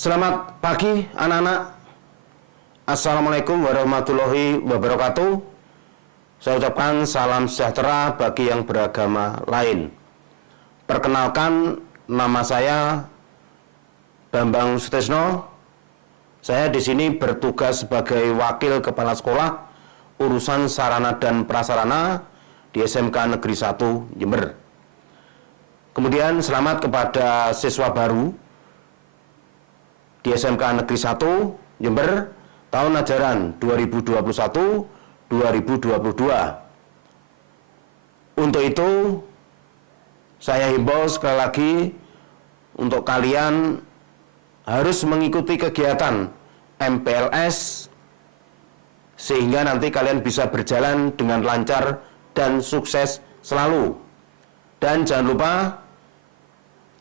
Selamat pagi anak-anak. Assalamualaikum warahmatullahi wabarakatuh. Saya ucapkan salam sejahtera bagi yang beragama lain. Perkenalkan, nama saya Bambang Sutrisno. Saya di sini bertugas sebagai wakil kepala sekolah urusan sarana dan prasarana di SMK Negeri 1 Jember. Kemudian selamat kepada siswa baru di SMK Negeri 1 Jember tahun ajaran 2021-2022. Untuk itu, saya himbau sekali lagi untuk kalian harus mengikuti kegiatan MPLS sehingga nanti kalian bisa berjalan dengan lancar dan sukses selalu. Dan jangan lupa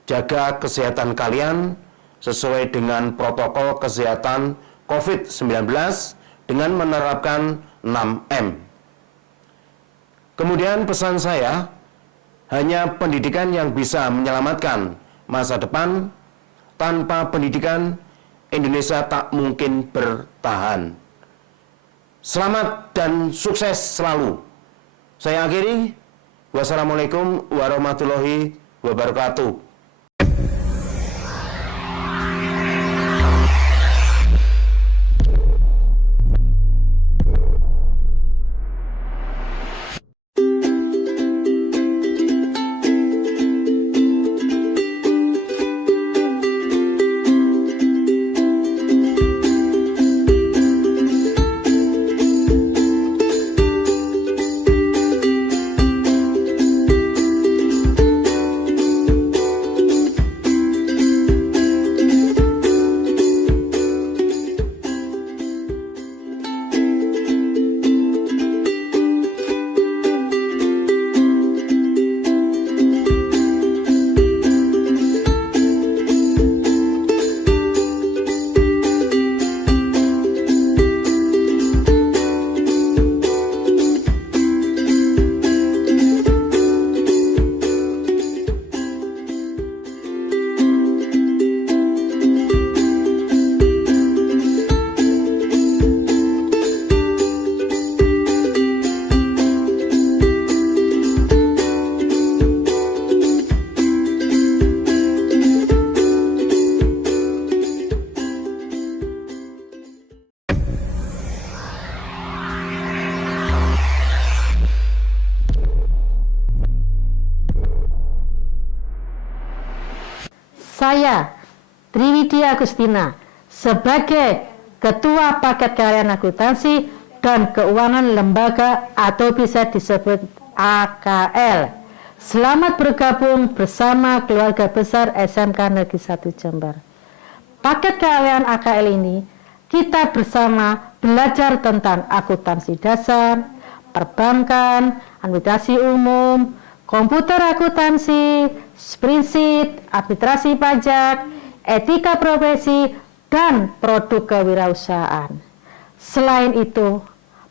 jaga kesehatan kalian sesuai dengan protokol kesehatan COVID-19 dengan menerapkan 6M. Kemudian pesan saya, hanya pendidikan yang bisa menyelamatkan masa depan. Tanpa pendidikan, Indonesia tak mungkin bertahan. Selamat dan sukses selalu. Saya akhiri. Wassalamualaikum warahmatullahi wabarakatuh. Saya, Triwidya Agustina, sebagai Ketua Paket Kalian Akuntansi dan Keuangan Lembaga atau bisa disebut AKL. Selamat bergabung bersama keluarga besar SMK Negeri 1 Jember. Paket Kalian AKL ini, kita bersama belajar tentang akuntansi dasar, perbankan, administrasi umum, komputer akuntansi, spreadsheet, arbitrasi pajak, etika profesi, dan produk kewirausahaan. Selain itu,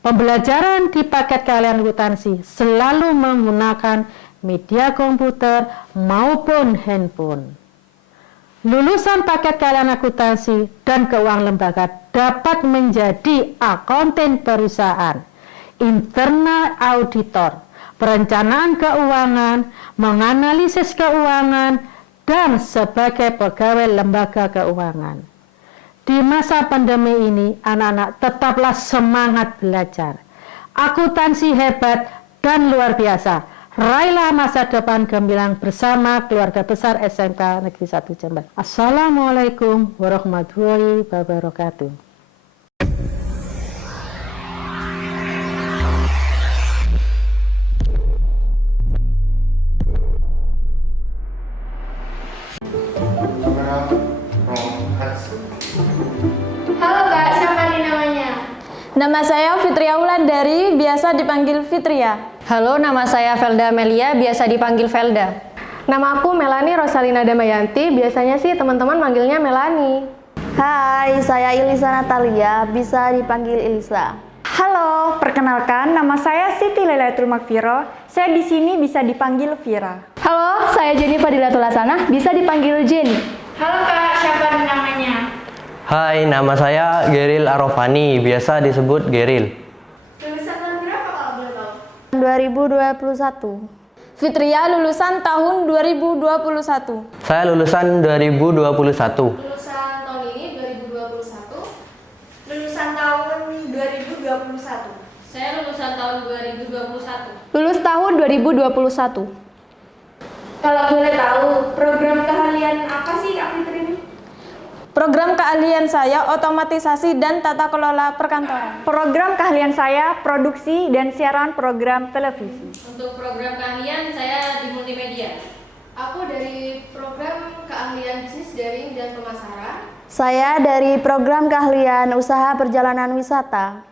pembelajaran di paket kalian akuntansi selalu menggunakan media komputer maupun handphone. Lulusan paket kalian akuntansi dan keuangan lembaga dapat menjadi akuntan perusahaan, internal auditor, perencanaan keuangan, menganalisis keuangan, dan sebagai pegawai lembaga keuangan. Di masa pandemi ini, anak-anak tetaplah semangat belajar. Akuntansi hebat dan luar biasa. Raihlah masa depan gemilang bersama keluarga besar SMK Negeri 1 Jember. Assalamualaikum warahmatullahi wabarakatuh. Halo Kak, siapa nih namanya? Nama saya Fitria Wulandari, biasa dipanggil Fitria. Halo, nama saya Velda Melia, biasa dipanggil Velda. Nama aku Melani Rosalina Damayanti, biasanya sih teman-teman manggilnya Melani. Hai, saya Ilisa Natalia, bisa dipanggil Ilisa. Halo, perkenalkan nama saya Siti Lailatul Makfiro. Saya di sini bisa dipanggil Vira. Halo, saya Jenny Fadilatul Hasanah, bisa dipanggil Jenny. Halo Kak, siapa nih namanya? Hai, nama saya Geril Arofani, biasa disebut Geril. Lulusan tahun berapa kalau boleh tahu? 2021. Fitria lulusan tahun 2021. Saya lulusan 2021. Lulusan tahun ini 2021. Lulusan tahun 2021. Saya lulusan tahun 2021. Lulus tahun 2021. Kalau boleh tahu, program keahlian apa sih Kak Fitri ini? Program keahlian saya otomatisasi dan tata kelola perkantoran. Program keahlian saya produksi dan siaran program televisi. Untuk program keahlian saya di multimedia. Aku dari program keahlian bisnis daring dan pemasaran. Saya dari program keahlian usaha perjalanan wisata.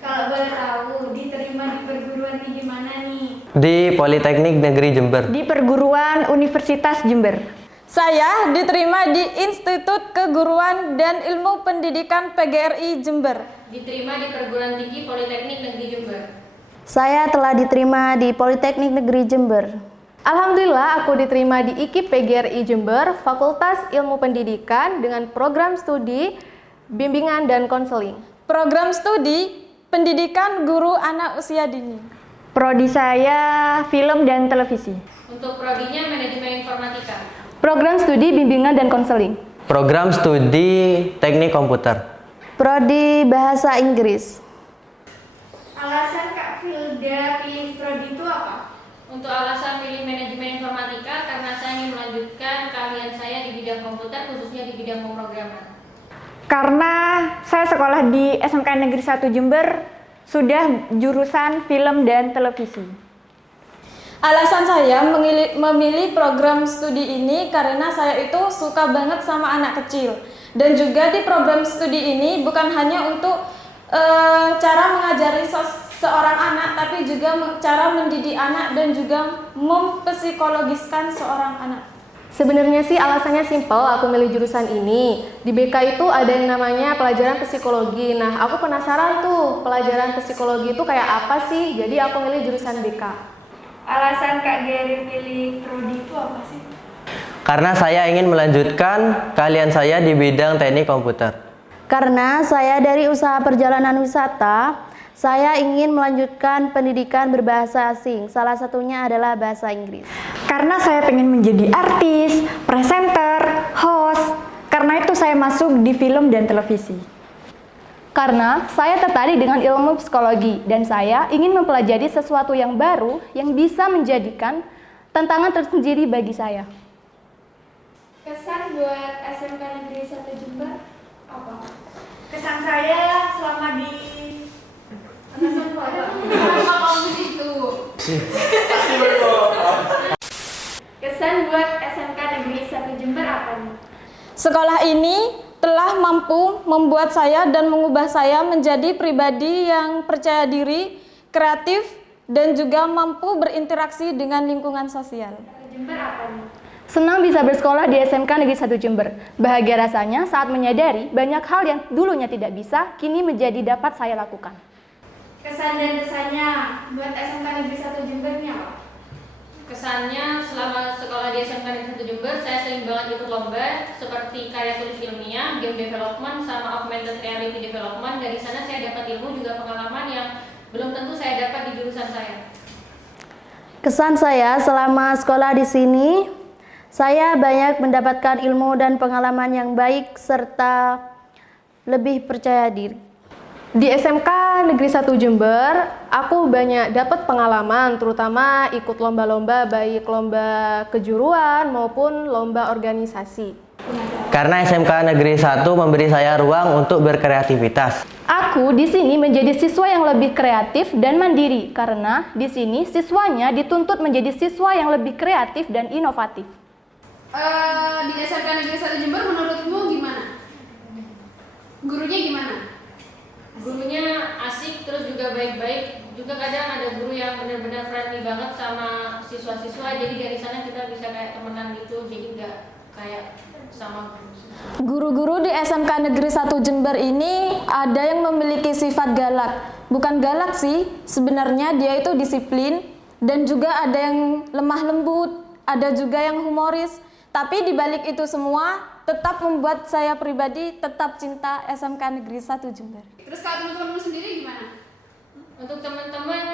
Kalau boleh tahu, diterima di perguruan tinggi mana nih? Di Politeknik Negeri Jember. Di perguruan Universitas Jember. Saya diterima di Institut Keguruan dan Ilmu Pendidikan PGRI Jember. Diterima di Perguruan Tinggi Politeknik Negeri Jember. Saya telah diterima di Politeknik Negeri Jember. Alhamdulillah aku diterima di IKIP PGRI Jember, Fakultas Ilmu Pendidikan dengan program studi bimbingan dan konseling. Program studi Pendidikan Guru Anak Usia Dini. Prodi saya film dan televisi. Untuk prodinya manajemen informatika. Program studi bimbingan dan konseling. Program studi teknik komputer. Prodi bahasa Inggris. Alasan Kak Filda pilih prodi itu apa? Untuk alasan pilih manajemen informatika karena saya ingin melanjutkan keahlian saya di bidang komputer, khususnya di bidang pemrograman. Karena saya sekolah di SMK Negeri 1 Jember, sudah jurusan film dan televisi. Alasan saya memilih program studi ini karena saya itu suka banget sama anak kecil. Dan juga di program studi ini bukan hanya untuk cara mengajari seorang anak, tapi juga cara mendidik anak dan juga mempsikologiskan seorang anak. Sebenarnya sih alasannya simpel, aku milih jurusan ini. Di BK itu ada yang namanya pelajaran psikologi. Nah, aku penasaran tuh pelajaran psikologi itu kayak apa sih? Jadi aku milih jurusan BK. Alasan Kak Geri pilih prodi itu apa sih? Karena saya ingin melanjutkan keahlian saya di bidang teknik komputer. Karena saya dari usaha perjalanan wisata, saya ingin melanjutkan pendidikan berbahasa asing. Salah satunya adalah bahasa Inggris. Karena saya pengen menjadi artis, presenter, host. Karena itu saya masuk di film dan televisi. Karena saya tertarik dengan ilmu psikologi dan saya ingin mempelajari sesuatu yang baru yang bisa menjadikan tantangan tersendiri bagi saya. Kesan buat SMK Negeri 1 Jember apa? Kesan saya selama di kesan apa? Kesan buat SMK Negeri 1 Jember apa nih? Sekolah ini telah mampu membuat saya dan mengubah saya menjadi pribadi yang percaya diri, kreatif, dan juga mampu berinteraksi dengan lingkungan sosial. Jember apa nih? Senang bisa bersekolah di SMK Negeri 1 Jember. Bahagia rasanya saat menyadari banyak hal yang dulunya tidak bisa, kini menjadi dapat saya lakukan. Kesan dan kesannya buat SMK Negeri 1 Jember ini apa? Kesannya selama sekolah di SMK Negeri 1 Jember, saya sering banget ikut lomba seperti karya tulis ilmiah, game development, sama augmented reality development. Dari sana saya dapat ilmu juga pengalaman yang belum tentu saya dapat di jurusan saya. Kesan saya selama sekolah di sini, saya banyak mendapatkan ilmu dan pengalaman yang baik serta lebih percaya diri. Di SMK Negeri 1 Jember, aku banyak dapat pengalaman, terutama ikut lomba-lomba, baik lomba kejuruan maupun lomba organisasi. Karena SMK Negeri 1 memberi saya ruang untuk berkreativitas. Aku di sini menjadi siswa yang lebih kreatif dan mandiri, karena di sini siswanya dituntut menjadi siswa yang lebih kreatif dan inovatif. Di SMK Negeri 1 Jember menurutmu gimana? Gurunya gimana? Gurunya asik, terus juga baik-baik. Juga kadang ada guru yang benar-benar friendly banget sama siswa-siswa. Jadi dari sana kita bisa kayak temenan gitu. Jadi nggak kayak sama Guru-guru di SMK Negeri 1 Jember ini ada yang memiliki sifat galak. Bukan galak sih, sebenarnya dia itu disiplin. Dan juga ada yang lemah lembut, ada juga yang humoris. Tapi di balik itu semua, tetap membuat saya pribadi tetap cinta SMK Negeri 1 Jember. Terus kalau teman-temanmu sendiri gimana? Untuk teman-teman,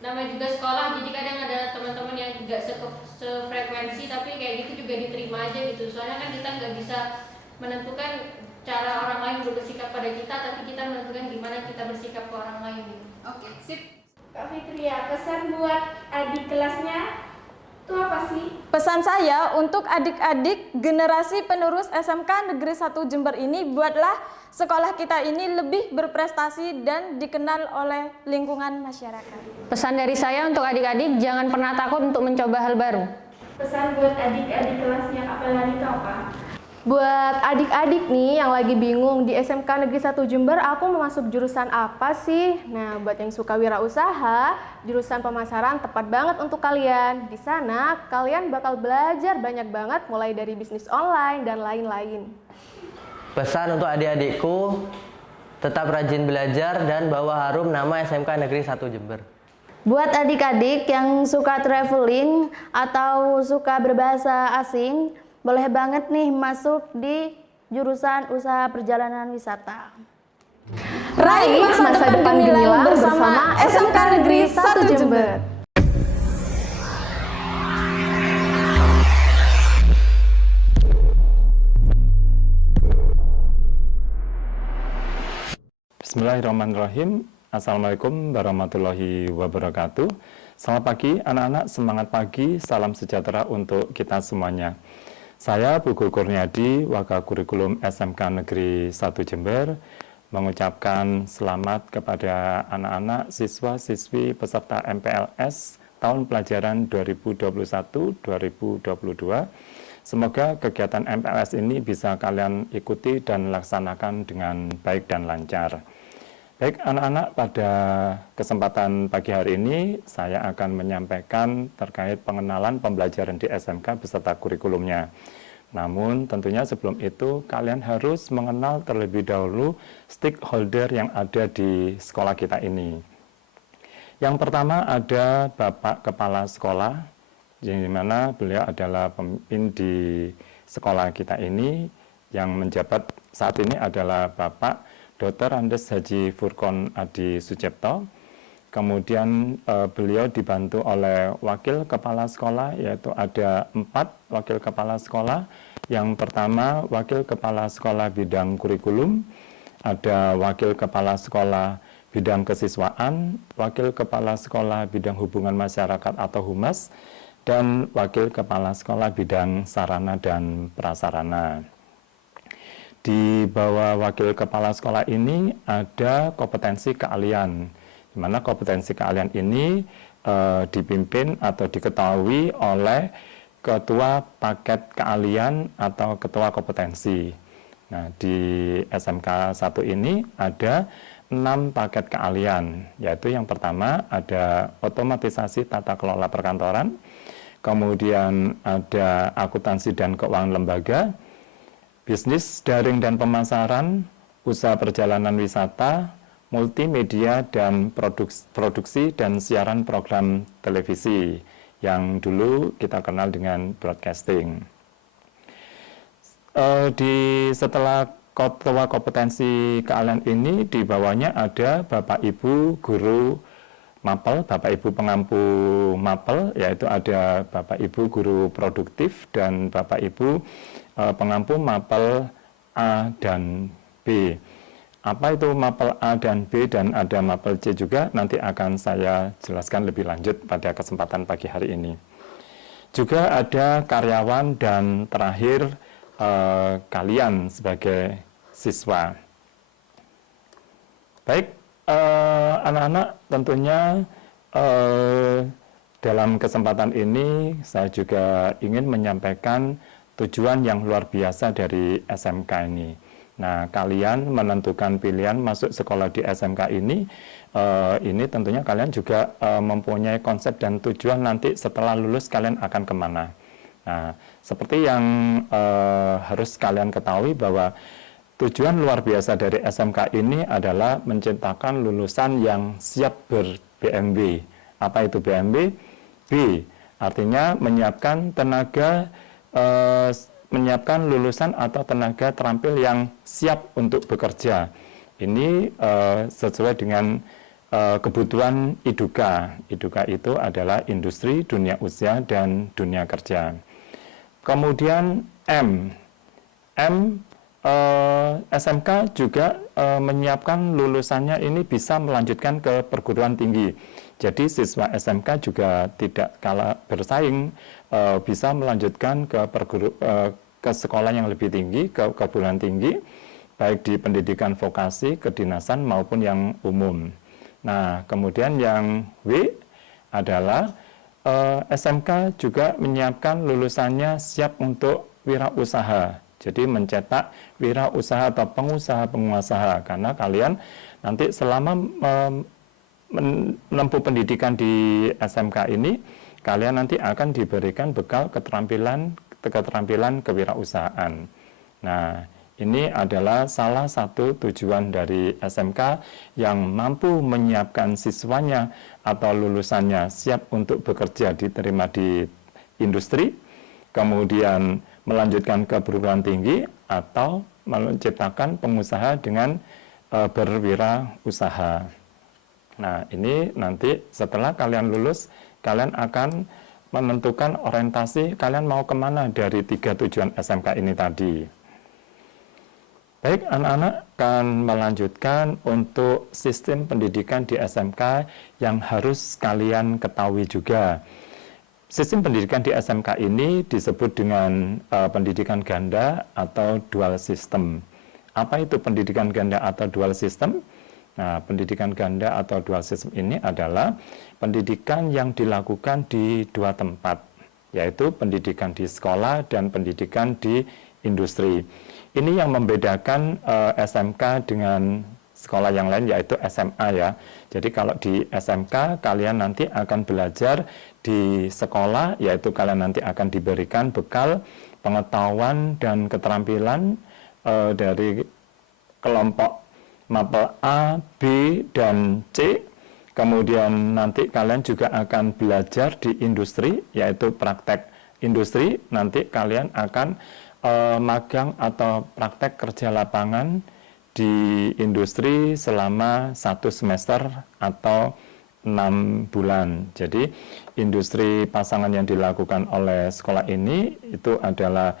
namanya juga sekolah, jadi kadang ada teman-teman yang nggak sefrekuensi, tapi kayak gitu juga diterima aja gitu. Soalnya kan kita nggak bisa menentukan cara orang lain bersikap pada kita, tapi kita menentukan gimana kita bersikap ke orang lain gitu. Oke, sip. Kak Fitria, pesan buat adik kelasnya itu apa sih? Pesan saya untuk adik-adik generasi penerus SMK Negeri 1 Jember ini, buatlah sekolah kita ini lebih berprestasi dan dikenal oleh lingkungan masyarakat. Pesan dari saya untuk adik-adik, jangan pernah takut untuk mencoba hal baru. Pesan buat adik-adik kelasnya Kak Pelani itu apa? Buat adik-adik nih yang lagi bingung di SMK Negeri 1 Jember, aku mau masuk jurusan apa sih? Nah, buat yang suka wirausaha, jurusan pemasaran tepat banget untuk kalian. Di sana, kalian bakal belajar banyak banget mulai dari bisnis online dan lain-lain. Pesan untuk adik-adikku, tetap rajin belajar dan bawa harum nama SMK Negeri 1 Jember. Buat adik-adik yang suka traveling atau suka berbahasa asing, boleh banget nih masuk di jurusan usaha perjalanan wisata. Raih masa depan gemilang bersama SMK Negeri 1 Jember. Bismillahirrahmanirrahim. Assalamualaikum warahmatullahi wabarakatuh. Selamat pagi anak-anak, semangat pagi, salam sejahtera untuk kita semuanya. Saya Pugu Kurniadi, Wakil Kurikulum SMK Negeri 1 Jember, mengucapkan selamat kepada anak-anak siswa-siswi peserta MPLS tahun pelajaran 2021-2022. Semoga kegiatan MPLS ini bisa kalian ikuti dan laksanakan dengan baik dan lancar. Baik anak-anak, pada kesempatan pagi hari ini saya akan menyampaikan terkait pengenalan pembelajaran di SMK beserta kurikulumnya. Namun tentunya sebelum itu kalian harus mengenal terlebih dahulu stakeholder yang ada di sekolah kita ini. Yang pertama ada Bapak Kepala Sekolah, yang dimana beliau adalah pemimpin di sekolah kita ini. Yang menjabat saat ini adalah Bapak Dr. Andes Haji Furkon Adi Sucipto. Kemudian beliau dibantu oleh wakil kepala sekolah, yaitu ada 4 wakil kepala sekolah. Yang pertama wakil kepala sekolah bidang kurikulum, ada wakil kepala sekolah bidang kesiswaan, wakil kepala sekolah bidang hubungan masyarakat atau humas, dan wakil kepala sekolah bidang sarana dan prasarana. Di bawah wakil kepala sekolah ini ada kompetensi keahlian, di mana kompetensi keahlian ini dipimpin atau diketahui oleh ketua paket keahlian atau ketua kompetensi. Nah, di SMK 1 ini ada 6 paket keahlian, yaitu yang pertama ada otomatisasi tata kelola perkantoran, kemudian ada akuntansi dan keuangan lembaga, bisnis daring dan pemasaran, usaha perjalanan wisata, multimedia dan produksi dan siaran program televisi yang dulu kita kenal dengan broadcasting. Setelah ketua kompetensi keahlian ini, di bawahnya ada Bapak Ibu guru mapel, Bapak Ibu pengampu mapel, yaitu ada Bapak Ibu guru produktif dan Bapak Ibu pengampu mapel A dan B. Apa itu mapel A dan B dan ada mapel C juga, nanti akan saya jelaskan lebih lanjut pada kesempatan pagi hari ini. Juga ada karyawan dan terakhir kalian sebagai siswa. Baik, anak-anak, tentunya dalam kesempatan ini saya juga ingin menyampaikan tujuan yang luar biasa dari SMK ini. Nah, kalian menentukan pilihan masuk sekolah di SMK ini tentunya kalian juga mempunyai konsep dan tujuan nanti setelah lulus kalian akan kemana. Nah, seperti yang harus kalian ketahui bahwa tujuan luar biasa dari SMK ini adalah menciptakan lulusan yang siap ber-BMB. Apa itu BMB? B, artinya menyiapkan tenaga menyiapkan lulusan atau tenaga terampil yang siap untuk bekerja. Ini sesuai dengan kebutuhan IDUKA. IDUKA itu adalah industri, dunia usaha, dan dunia kerja. Kemudian SMK juga menyiapkan lulusannya ini bisa melanjutkan ke perguruan tinggi. Jadi siswa SMK juga tidak kalah bersaing, bisa melanjutkan ke sekolah yang lebih tinggi, ke perguruan tinggi, baik di pendidikan vokasi, kedinasan maupun yang umum. Nah, kemudian yang W adalah SMK juga menyiapkan lulusannya siap untuk wirausaha. Jadi mencetak wirausaha atau pengusaha-pengusaha, karena kalian nanti selama menempuh pendidikan di SMK ini, kalian nanti akan diberikan bekal keterampilan kewirausahaan. Nah, ini adalah salah satu tujuan dari SMK yang mampu menyiapkan siswanya atau lulusannya siap untuk bekerja, diterima di industri, kemudian melanjutkan ke perguruan tinggi, atau menciptakan pengusaha dengan berwirausaha. Nah, ini nanti setelah kalian lulus, kalian akan menentukan orientasi kalian mau kemana dari 3 tujuan SMK ini tadi. Baik, anak-anak akan melanjutkan untuk sistem pendidikan di SMK yang harus kalian ketahui juga. Sistem pendidikan di SMK ini disebut dengan pendidikan ganda atau dual system. Apa itu pendidikan ganda atau dual system? Nah, pendidikan ganda atau dual system ini adalah pendidikan yang dilakukan di 2 tempat, yaitu pendidikan di sekolah dan pendidikan di industri. Ini yang membedakan SMK dengan sekolah yang lain, yaitu SMA ya. Jadi kalau di SMK kalian nanti akan belajar di sekolah, yaitu kalian nanti akan diberikan bekal pengetahuan dan keterampilan dari kelompok mapel A, B, dan C. Kemudian nanti kalian juga akan belajar di industri, yaitu praktek industri. Nanti kalian akan magang atau praktek kerja lapangan di industri selama 1 semester atau 6 bulan. Jadi industri pasangan yang dilakukan oleh sekolah ini itu adalah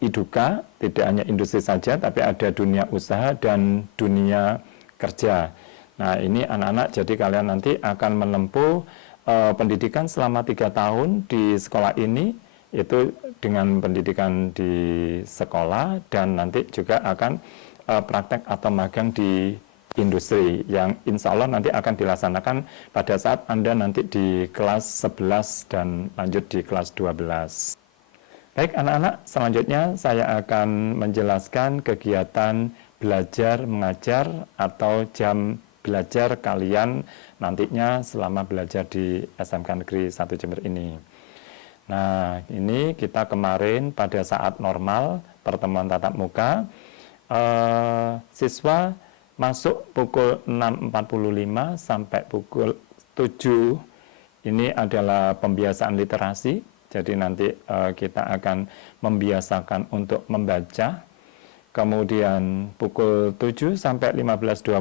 IDUKA, tidak hanya industri saja, tapi ada dunia usaha dan dunia kerja. Nah, ini anak-anak, jadi kalian nanti akan menempuh pendidikan selama 3 tahun di sekolah ini, itu dengan pendidikan di sekolah, dan nanti juga akan praktek atau magang di industri yang insya Allah nanti akan dilaksanakan pada saat Anda nanti di kelas 11 dan lanjut di kelas 12. Baik anak-anak, selanjutnya saya akan menjelaskan kegiatan belajar mengajar atau jam belajar kalian nantinya selama belajar di SMK Negeri 1 Jember ini. Nah, ini kita kemarin pada saat normal pertemuan tatap muka, siswa masuk pukul 6.45 sampai pukul 7. Ini adalah pembiasaan literasi. Jadi nanti kita akan membiasakan untuk membaca. Kemudian pukul 7 sampai 15.20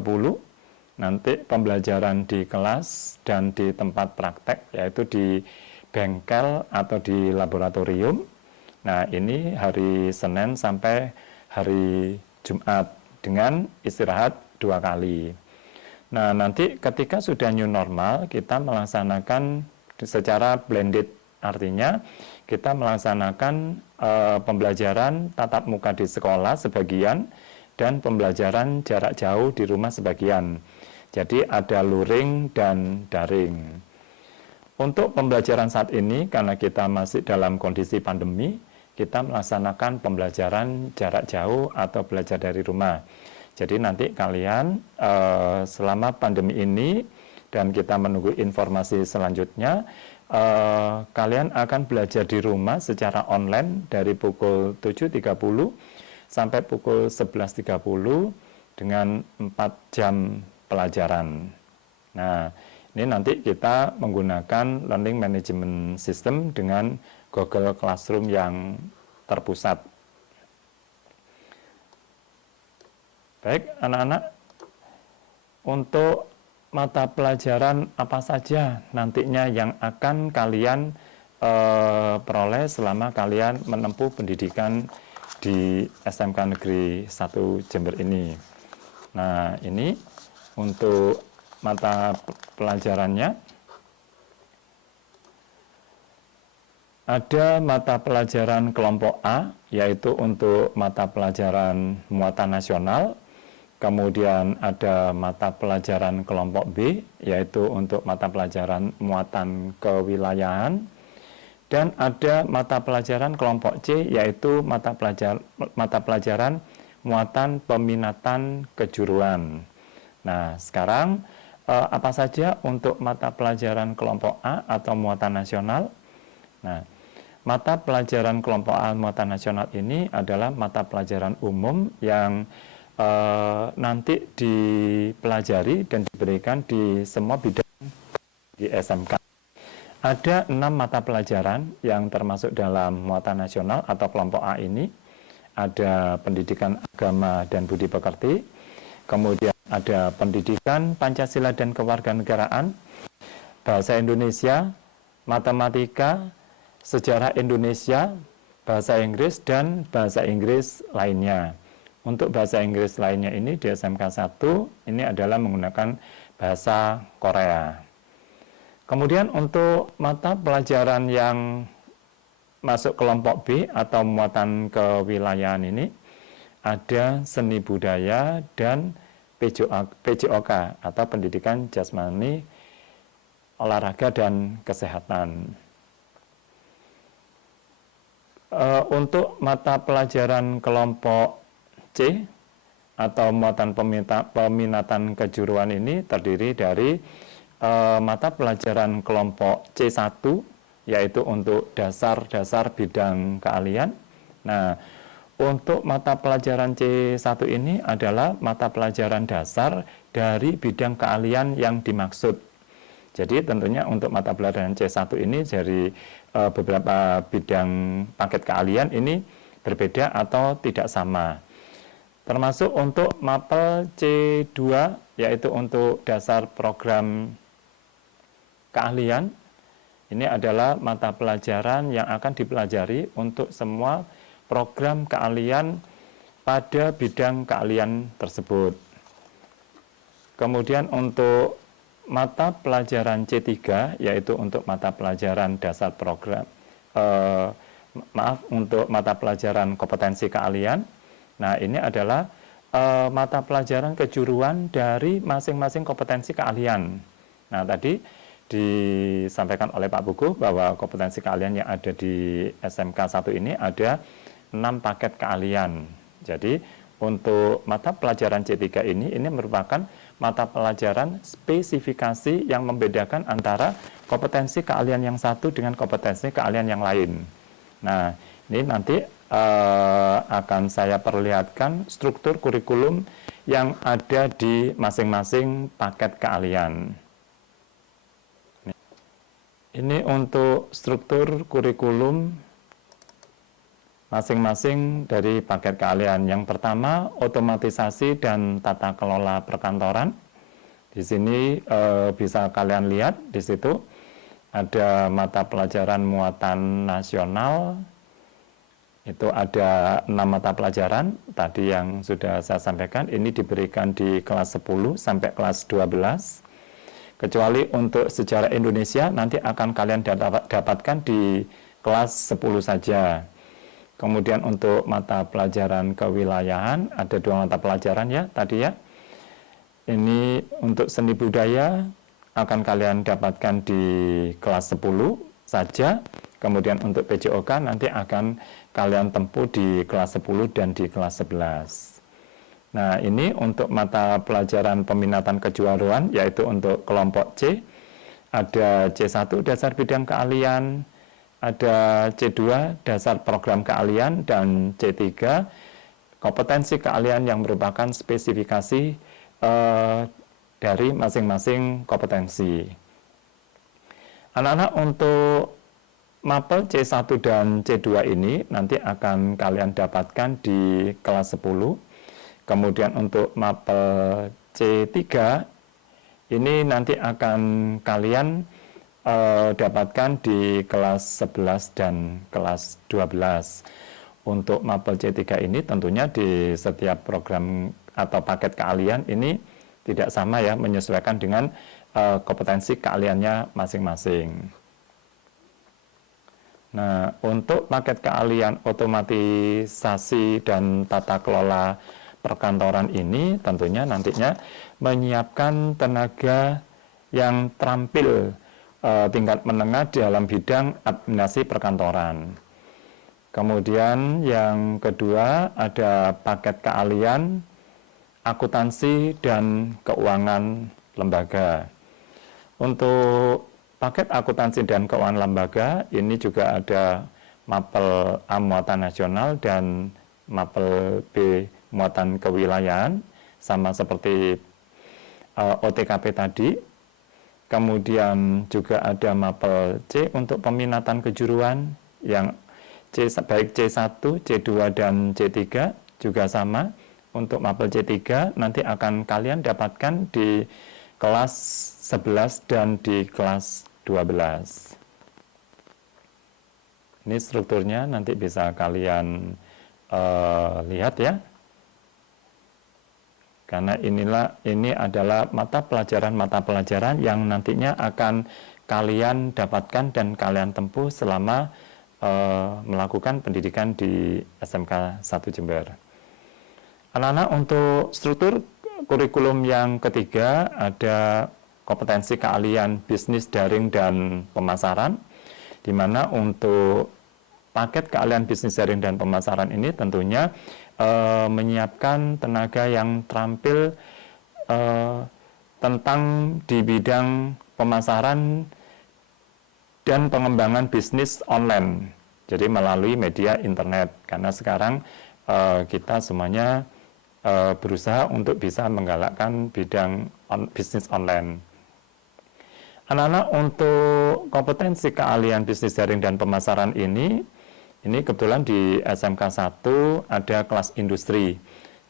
nanti pembelajaran di kelas dan di tempat praktek, yaitu di bengkel atau di laboratorium. Nah, ini hari Senin sampai hari Jumat dengan istirahat 2 kali. Nah, nanti ketika sudah new normal, kita melaksanakan secara blended, artinya kita melaksanakan pembelajaran tatap muka di sekolah sebagian dan pembelajaran jarak jauh di rumah sebagian. Jadi ada luring dan daring. Untuk pembelajaran saat ini, karena kita masih dalam kondisi pandemi, kita melaksanakan pembelajaran jarak jauh atau belajar dari rumah. Jadi nanti kalian selama pandemi ini dan kita menunggu informasi selanjutnya, kalian akan belajar di rumah secara online dari pukul 7.30 sampai pukul 11.30 dengan 4 jam pelajaran. Nah, ini nanti kita menggunakan learning management system dengan Google Classroom yang terpusat. Baik, anak-anak, untuk mata pelajaran apa saja nantinya yang akan kalian peroleh selama kalian menempuh pendidikan di SMK Negeri 1 Jember ini. Nah, ini untuk mata pelajarannya. Ada mata pelajaran kelompok A, yaitu untuk mata pelajaran muatan nasional. Kemudian ada mata pelajaran kelompok B, yaitu untuk mata pelajaran muatan kewilayahan. Dan ada mata pelajaran kelompok C, yaitu mata pelajaran muatan peminatan kejuruan. Nah, sekarang apa saja untuk mata pelajaran kelompok A atau muatan nasional? Nah, mata pelajaran kelompok A muatan nasional ini adalah mata pelajaran umum yang nanti dipelajari dan diberikan di semua bidang di SMK. Ada 6 mata pelajaran yang termasuk dalam muatan nasional atau kelompok A ini. Ada pendidikan agama dan budi pekerti, kemudian ada pendidikan Pancasila dan kewarganegaraan, bahasa Indonesia, matematika, sejarah Indonesia, bahasa Inggris, dan bahasa Inggris lainnya. Untuk bahasa Inggris lainnya ini di SMK 1 ini adalah menggunakan bahasa Korea. Kemudian untuk mata pelajaran yang masuk kelompok B atau muatan kewilayahan ini ada seni budaya dan PJOK atau pendidikan jasmani, olahraga dan kesehatan. Untuk mata pelajaran kelompok C atau muatan peminatan kejuruan ini terdiri dari mata pelajaran kelompok C1, yaitu untuk dasar-dasar bidang keahlian. Nah, untuk mata pelajaran C1 ini adalah mata pelajaran dasar dari bidang keahlian yang dimaksud. Jadi tentunya untuk mata pelajaran C1 ini dari beberapa bidang paket keahlian ini berbeda atau tidak sama. Termasuk untuk mapel C2, yaitu untuk dasar program keahlian. Ini adalah mata pelajaran yang akan dipelajari untuk semua program keahlian pada bidang keahlian tersebut. Kemudian untuk mata pelajaran C3, yaitu untuk mata pelajaran dasar program, untuk mata pelajaran kompetensi keahlian. Nah, ini adalah mata pelajaran kejuruan dari masing-masing kompetensi keahlian. Nah, tadi disampaikan oleh Pak Buku bahwa kompetensi keahlian yang ada di SMK 1 ini ada 6 paket keahlian. Jadi untuk mata pelajaran C3 ini merupakan mata pelajaran spesifikasi yang membedakan antara kompetensi keahlian yang satu dengan kompetensi keahlian yang lain. Nah, ini nanti akan saya perlihatkan struktur kurikulum yang ada di masing-masing paket keahlian. Ini untuk struktur kurikulum masing-masing dari paket keahlian. Yang pertama, otomatisasi dan tata kelola perkantoran. Di sini bisa kalian lihat di situ ada mata pelajaran muatan nasional. Itu ada 6 mata pelajaran tadi yang sudah saya sampaikan. Ini diberikan di kelas 10 sampai kelas 12. Kecuali untuk sejarah Indonesia nanti akan kalian dapatkan di kelas 10 saja. Kemudian untuk mata pelajaran kewilayahan ada 2 mata pelajaran ya tadi ya. Ini untuk seni budaya akan kalian dapatkan di kelas 10 saja. Kemudian untuk PJOK nanti akan kalian tempuh di kelas 10 dan di kelas 11. Nah, ini untuk mata pelajaran peminatan kejuruan, yaitu untuk kelompok C. Ada C1 dasar bidang keahlian, ada C2 dasar program keahlian, dan C3 kompetensi keahlian yang merupakan spesifikasi dari masing-masing kompetensi. Anak-anak, untuk mapel C1 dan C2 ini nanti akan kalian dapatkan di kelas 10. Kemudian untuk mapel C3 ini nanti akan kalian dapatkan di kelas 11 dan kelas 12. Untuk mapel C3 ini tentunya di setiap program atau paket keahlian ini tidak sama ya, menyesuaikan dengan kompetensi keahliannya masing-masing. Nah, untuk paket keahlian otomatisasi dan tata kelola perkantoran ini tentunya nantinya menyiapkan tenaga yang terampil tingkat menengah dalam bidang administrasi perkantoran. Kemudian yang kedua ada paket keahlian akuntansi dan keuangan lembaga. Untuk paket akuntansi dan keuangan lembaga ini juga ada mapel A muatan nasional dan mapel B muatan kewilayahan, sama seperti OTKP tadi. Kemudian juga ada mapel C untuk peminatan kejuruan yang baik C1, C2 dan C3 juga sama. Untuk mapel C3 nanti akan kalian dapatkan di kelas 11 dan di kelas 12. Ini strukturnya nanti bisa kalian lihat ya. Karena ini adalah mata pelajaran yang nantinya akan kalian dapatkan dan kalian tempuh selama melakukan pendidikan di SMK 1 Jember. Anak-anak, untuk struktur kurikulum yang ketiga ada kompetensi keahlian bisnis daring dan pemasaran, di mana untuk paket keahlian bisnis daring dan pemasaran ini tentunya menyiapkan tenaga yang terampil tentang di bidang pemasaran dan pengembangan bisnis online, jadi melalui media internet, karena sekarang kita semuanya berusaha untuk bisa menggalakkan bidang bisnis online. Anak-anak, untuk kompetensi keahlian bisnis daring dan pemasaran ini kebetulan di SMK 1 ada kelas industri.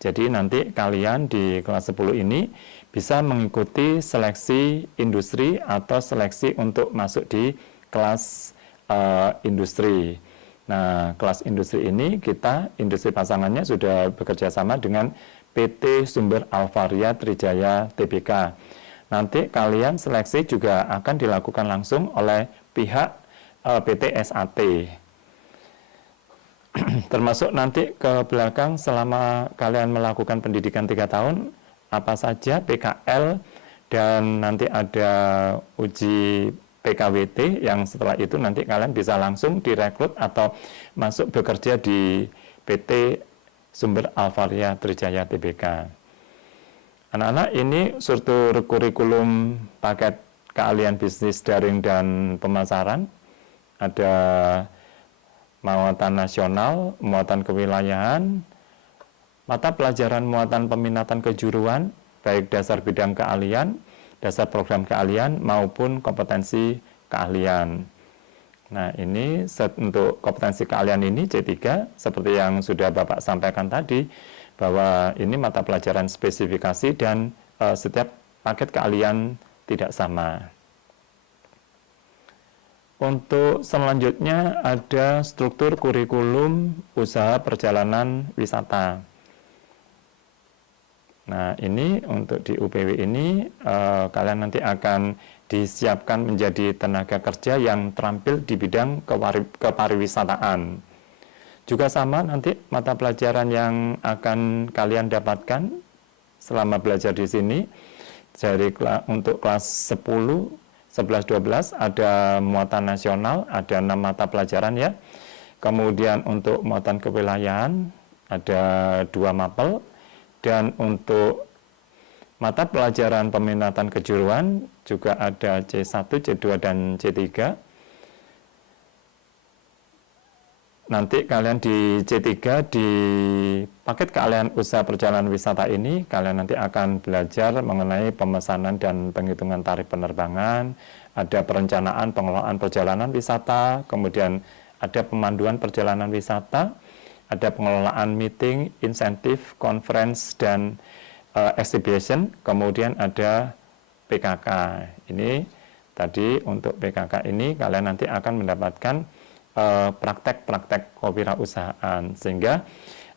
Jadi nanti kalian di kelas 10 ini bisa mengikuti seleksi industri atau seleksi untuk masuk di kelas industri. Nah, kelas industri ini industri pasangannya sudah bekerja sama dengan PT Sumber Alvaria Trijaya Tbk. Nanti kalian seleksi juga akan dilakukan langsung oleh pihak PT SAT. Termasuk nanti ke belakang selama kalian melakukan pendidikan 3 tahun, apa saja PKL, dan nanti ada uji PKWT yang setelah itu nanti kalian bisa langsung direkrut atau masuk bekerja di PT Sumber Alvaria Trijaya Tbk. Anak-anak, ini struktur kurikulum paket keahlian bisnis daring dan pemasaran. Ada muatan nasional, muatan kewilayahan, mata pelajaran muatan peminatan kejuruan, baik dasar bidang keahlian, dasar program keahlian, maupun kompetensi keahlian. Nah, ini untuk kompetensi keahlian ini C3, seperti yang sudah Bapak sampaikan tadi, bahwa ini mata pelajaran spesifikasi dan setiap paket keahlian tidak sama. Untuk selanjutnya ada struktur kurikulum usaha perjalanan wisata. Nah, ini untuk di UPW ini kalian nanti akan disiapkan menjadi tenaga kerja yang terampil di bidang kepariwisataan. Juga sama nanti mata pelajaran yang akan kalian dapatkan selama belajar di sini. Untuk kelas 10, 11, 12 ada muatan nasional, ada 6 mata pelajaran ya. Kemudian untuk muatan kewilayahan ada 2 mapel. Dan untuk mata pelajaran peminatan kejuruan juga ada C1, C2, dan C3. nanti kalian di C3 di paket keahlian usaha perjalanan wisata ini, kalian nanti akan belajar mengenai pemesanan dan penghitungan tarif penerbangan, ada perencanaan pengelolaan perjalanan wisata, kemudian ada pemanduan perjalanan wisata, ada pengelolaan meeting, insentif, conference, dan exhibition, kemudian ada PKK. Ini tadi untuk PKK ini kalian nanti akan mendapatkan praktek-praktek kewirausahaan, sehingga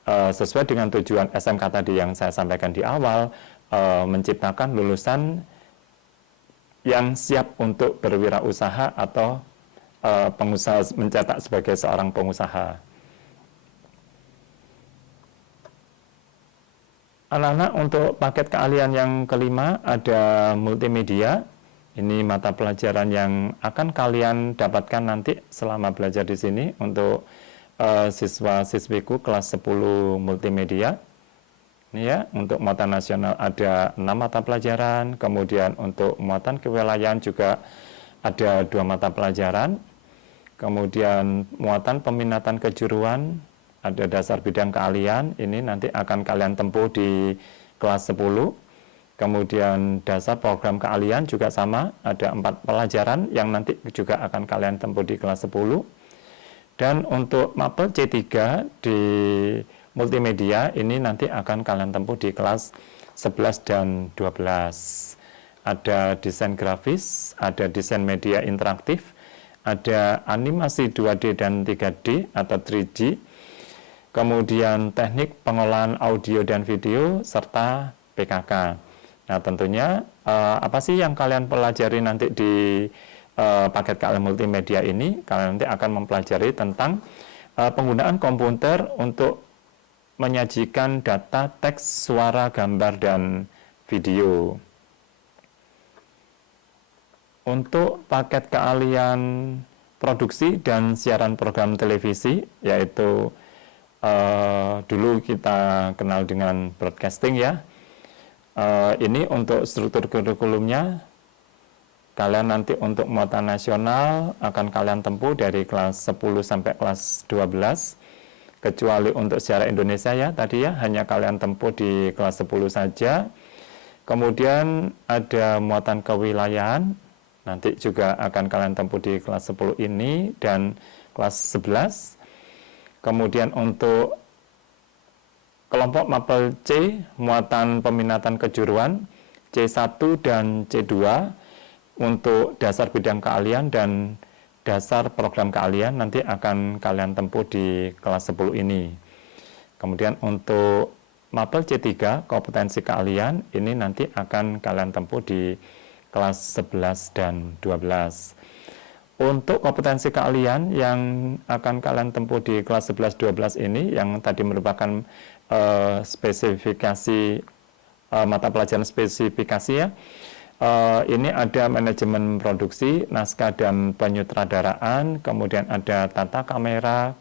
sesuai dengan tujuan SMK tadi yang saya sampaikan di awal, menciptakan lulusan yang siap untuk berwirausaha atau pengusaha, mencetak sebagai seorang pengusaha. Anak-anak, untuk paket keahlian yang kelima ada multimedia. Ini mata pelajaran yang akan kalian dapatkan nanti selama belajar di sini untuk siswa-siswiku kelas 10 multimedia. Ini ya, untuk muatan nasional ada 6 mata pelajaran, kemudian untuk muatan kewilayahan juga ada 2 mata pelajaran, kemudian muatan peminatan kejuruan ada dasar bidang keahlian, ini nanti akan kalian tempuh di kelas 10. Kemudian dasar program keahlian juga sama, ada 4 pelajaran yang nanti juga akan kalian tempuh di kelas 10. Dan untuk mapel C3 di multimedia ini nanti akan kalian tempuh di kelas 11 dan 12. Ada desain grafis, ada desain media interaktif, ada animasi 2D dan 3D atau 3D, kemudian teknik pengolahan audio dan video, serta PKK. Nah, tentunya apa sih yang kalian pelajari nanti di paket keahlian multimedia ini? Kalian nanti akan mempelajari tentang penggunaan komputer untuk menyajikan data, teks, suara, gambar, dan video. Untuk paket keahlian produksi dan siaran program televisi, yaitu dulu kita kenal dengan broadcasting ya. Ini untuk struktur kurikulumnya, kalian nanti untuk muatan nasional akan kalian tempuh dari kelas 10 sampai kelas 12, kecuali untuk sejarah Indonesia ya, tadi ya, hanya kalian tempuh di kelas 10 saja. Kemudian ada muatan kewilayahan, nanti juga akan kalian tempuh di kelas 10 ini dan kelas 11. Kemudian untuk kelompok mapel C, muatan peminatan kejuruan, C1 dan C2 untuk dasar bidang keahlian dan dasar program keahlian nanti akan kalian tempuh di kelas 10 ini. Kemudian untuk mapel C3, kompetensi keahlian, ini nanti akan kalian tempuh di kelas 11 dan 12. Untuk kompetensi keahlian yang akan kalian tempuh di kelas 11-12 ini, yang tadi merupakan spesifikasi mata pelajaran spesifikasi ya, ini ada manajemen produksi, naskah dan penyutradaraan, kemudian ada tata kamera,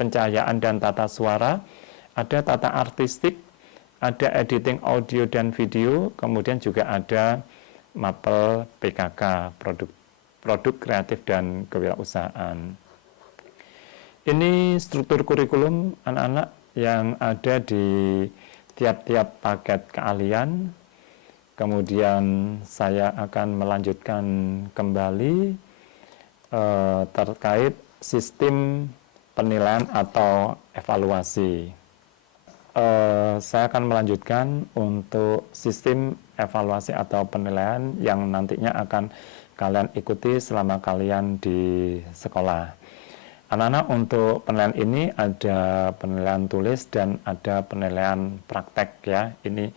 pencahayaan dan tata suara, ada tata artistik, ada editing audio dan video, kemudian juga ada mapel PKK, produk kreatif dan kewirausahaan. Ini struktur kurikulum anak-anak yang ada di tiap-tiap paket keahlian. Kemudian saya akan melanjutkan kembali terkait sistem penilaian atau evaluasi. Saya akan melanjutkan untuk sistem evaluasi atau penilaian yang nantinya akan kalian ikuti selama kalian di sekolah. Anak-anak, untuk penilaian ini ada penilaian tulis dan ada penilaian praktek ya, ini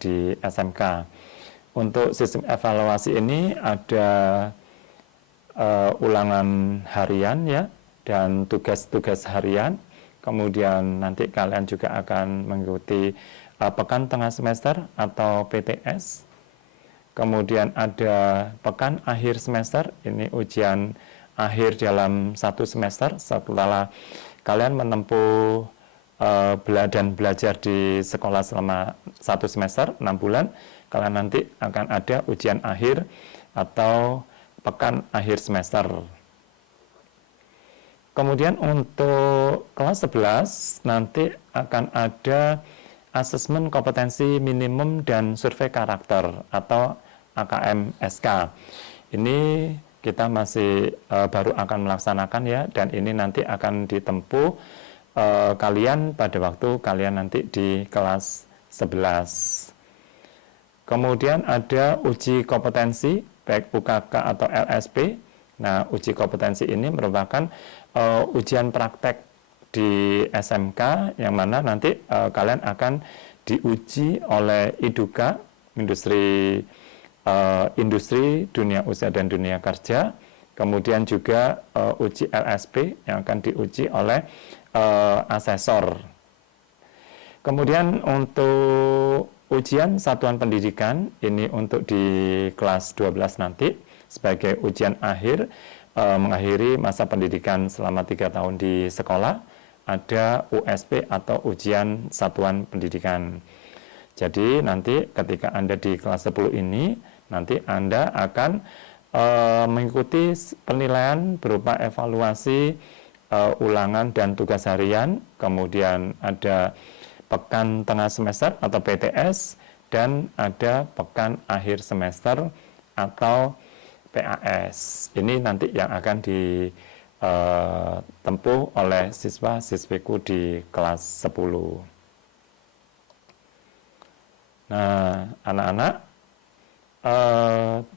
di SMK. Untuk sistem evaluasi ini ada ulangan harian ya, dan tugas-tugas harian. Kemudian nanti kalian juga akan mengikuti pekan tengah semester atau PTS. Kemudian ada pekan akhir semester, ini ujian akhir dalam 1 semester setelah kalian menempuh dan belajar di sekolah selama 1 semester, 6 bulan, kalian nanti akan ada ujian akhir atau pekan akhir semester. Kemudian untuk kelas 11 nanti akan ada asesmen kompetensi minimum dan survei karakter atau AKM-SK. Ini kita masih baru akan melaksanakan ya, dan ini nanti akan ditempuh kalian pada waktu kalian nanti di kelas 11. Kemudian ada uji kompetensi baik UKK atau LSP. Nah, uji kompetensi ini merupakan ujian praktek di SMK yang mana nanti kalian akan diuji oleh IDUKA, industri dunia usaha dan dunia kerja. Kemudian juga uji LSP yang akan diuji oleh asesor. Kemudian untuk ujian satuan pendidikan ini untuk di kelas 12 nanti sebagai ujian akhir mengakhiri masa pendidikan selama 3 tahun di sekolah, ada USP atau ujian satuan pendidikan. Jadi nanti ketika Anda di kelas 10 ini, nanti Anda akan mengikuti penilaian berupa evaluasi ulangan dan tugas harian, kemudian ada pekan tengah semester atau PTS, dan ada pekan akhir semester atau PAS. Ini nanti yang akan ditempuh oleh siswa-siswiku di kelas 10. Nah, anak-anak,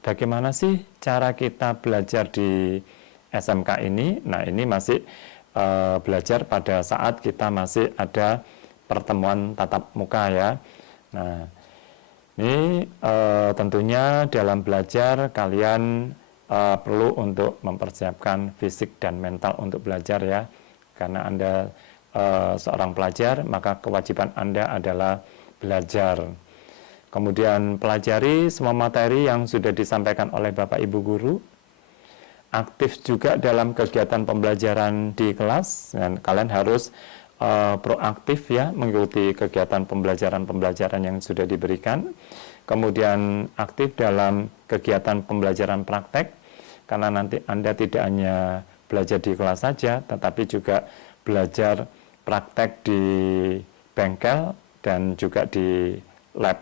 bagaimana sih cara kita belajar di SMK ini? Nah, ini masih belajar pada saat kita masih ada pertemuan tatap muka ya. Nah, ini tentunya dalam belajar kalian perlu untuk mempersiapkan fisik dan mental untuk belajar ya. Karena Anda seorang pelajar, maka kewajiban Anda adalah belajar. Kemudian pelajari semua materi yang sudah disampaikan oleh Bapak Ibu Guru. Aktif juga dalam kegiatan pembelajaran di kelas, dan kalian harus proaktif ya mengikuti kegiatan pembelajaran yang sudah diberikan. Kemudian aktif dalam kegiatan pembelajaran praktek, karena nanti Anda tidak hanya belajar di kelas saja, tetapi juga belajar praktek di bengkel dan juga di lab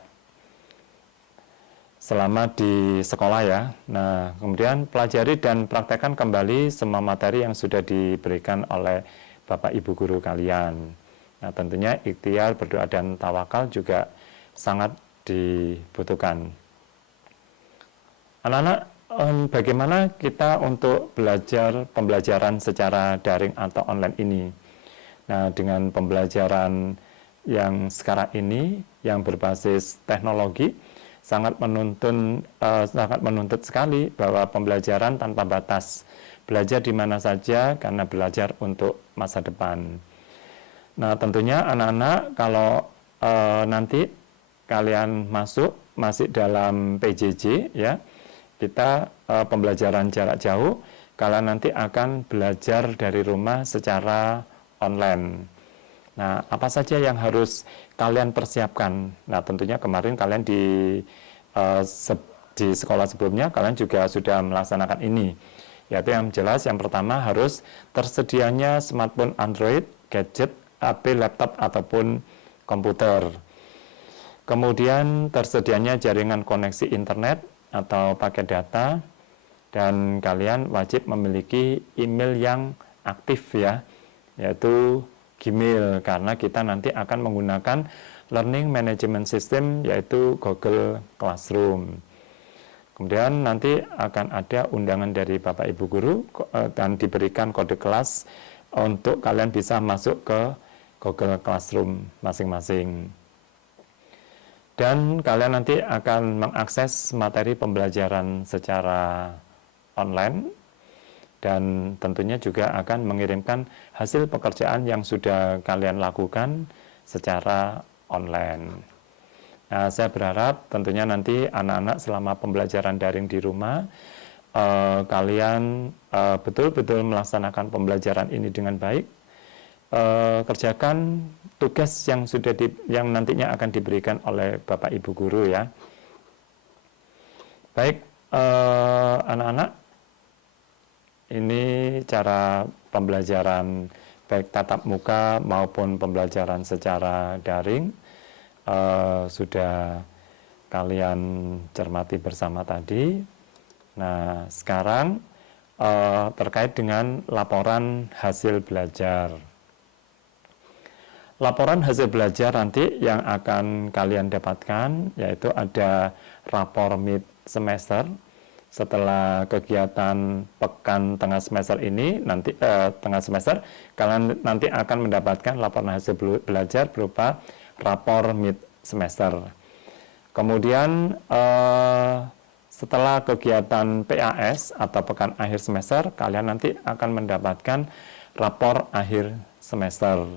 selama di sekolah ya. Nah, kemudian pelajari dan praktekkan kembali semua materi yang sudah diberikan oleh Bapak Ibu Guru kalian. Nah, tentunya ikhtiar, berdoa, dan tawakal juga sangat dibutuhkan. Anak-anak, bagaimana kita untuk belajar pembelajaran secara daring atau online ini? Nah, dengan pembelajaran yang sekarang ini, yang berbasis teknologi, sangat menuntut sekali bahwa pembelajaran tanpa batas. Belajar di mana saja karena belajar untuk masa depan. Nah, tentunya anak-anak kalau nanti kalian masih dalam PJJ ya, kita pembelajaran jarak jauh, kalian nanti akan belajar dari rumah secara online. Nah, apa saja yang harus kalian persiapkan? Nah, tentunya kemarin kalian di sekolah sebelumnya kalian juga sudah melaksanakan ini. Yaitu yang jelas, yang pertama harus tersedianya smartphone Android, gadget, HP, laptop, ataupun komputer. Kemudian tersedianya jaringan koneksi internet atau paket data, dan kalian wajib memiliki email yang aktif ya, yaitu Gmail, karena kita nanti akan menggunakan Learning Management System yaitu Google Classroom. Kemudian nanti akan ada undangan dari Bapak Ibu Guru dan diberikan kode kelas untuk kalian bisa masuk ke Google Classroom masing-masing. Dan kalian nanti akan mengakses materi pembelajaran secara online, dan tentunya juga akan mengirimkan hasil pekerjaan yang sudah kalian lakukan secara online. Nah, saya berharap tentunya nanti anak-anak selama pembelajaran daring di rumah, kalian betul-betul melaksanakan pembelajaran ini dengan baik. Kerjakan tugas yang nantinya akan diberikan oleh Bapak Ibu Guru ya. Baik, anak-anak, ini cara pembelajaran baik tatap muka maupun pembelajaran secara daring sudah kalian cermati bersama tadi. Nah, sekarang terkait dengan laporan hasil belajar. Laporan hasil belajar nanti yang akan kalian dapatkan yaitu ada rapor mid semester. Setelah kegiatan pekan tengah semester ini, nanti tengah semester, kalian nanti akan mendapatkan laporan hasil belajar berupa rapor mid semester. Kemudian setelah kegiatan PAS atau pekan akhir semester, kalian nanti akan mendapatkan rapor akhir semester.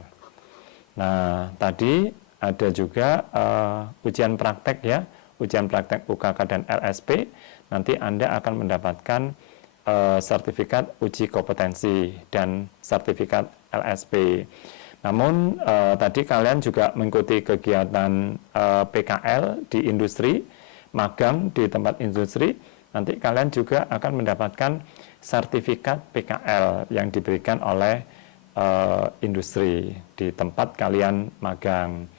Nah, tadi ada juga ujian praktek ya, ujian praktek UKK dan LSP. Nanti Anda akan mendapatkan sertifikat uji kompetensi dan sertifikat LSP. Namun tadi kalian juga mengikuti kegiatan PKL di industri, magang di tempat industri. Nanti kalian juga akan mendapatkan sertifikat PKL yang diberikan oleh industri di tempat kalian magang.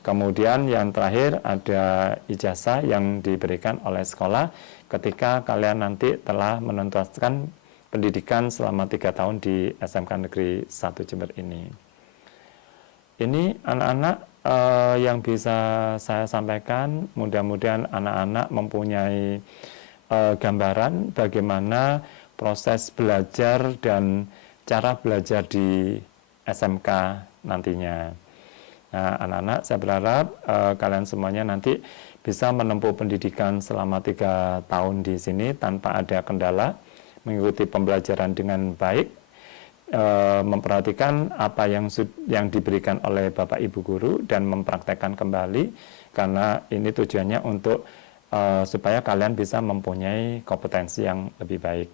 Kemudian yang terakhir ada ijazah yang diberikan oleh sekolah ketika kalian nanti telah menuntaskan pendidikan selama 3 tahun di SMK Negeri 1 Jember ini. Ini anak-anak yang bisa saya sampaikan, mudah-mudahan anak-anak mempunyai gambaran bagaimana proses belajar dan cara belajar di SMK nantinya. Nah, anak-anak saya berharap kalian semuanya nanti bisa menempuh pendidikan selama 3 tahun di sini tanpa ada kendala, mengikuti pembelajaran dengan baik, memperhatikan apa yang diberikan oleh Bapak Ibu Guru dan mempraktekkan kembali, karena ini tujuannya untuk supaya kalian bisa mempunyai kompetensi yang lebih baik.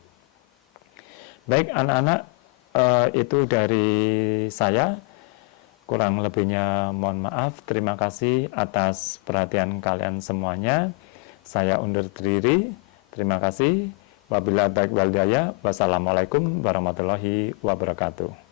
Baik anak-anak, itu dari saya, kurang lebihnya mohon maaf. Terima kasih atas perhatian kalian semuanya. Saya undur diri. Terima kasih. Wabillahi taufiq wal hidayah. Wassalamualaikum warahmatullahi wabarakatuh.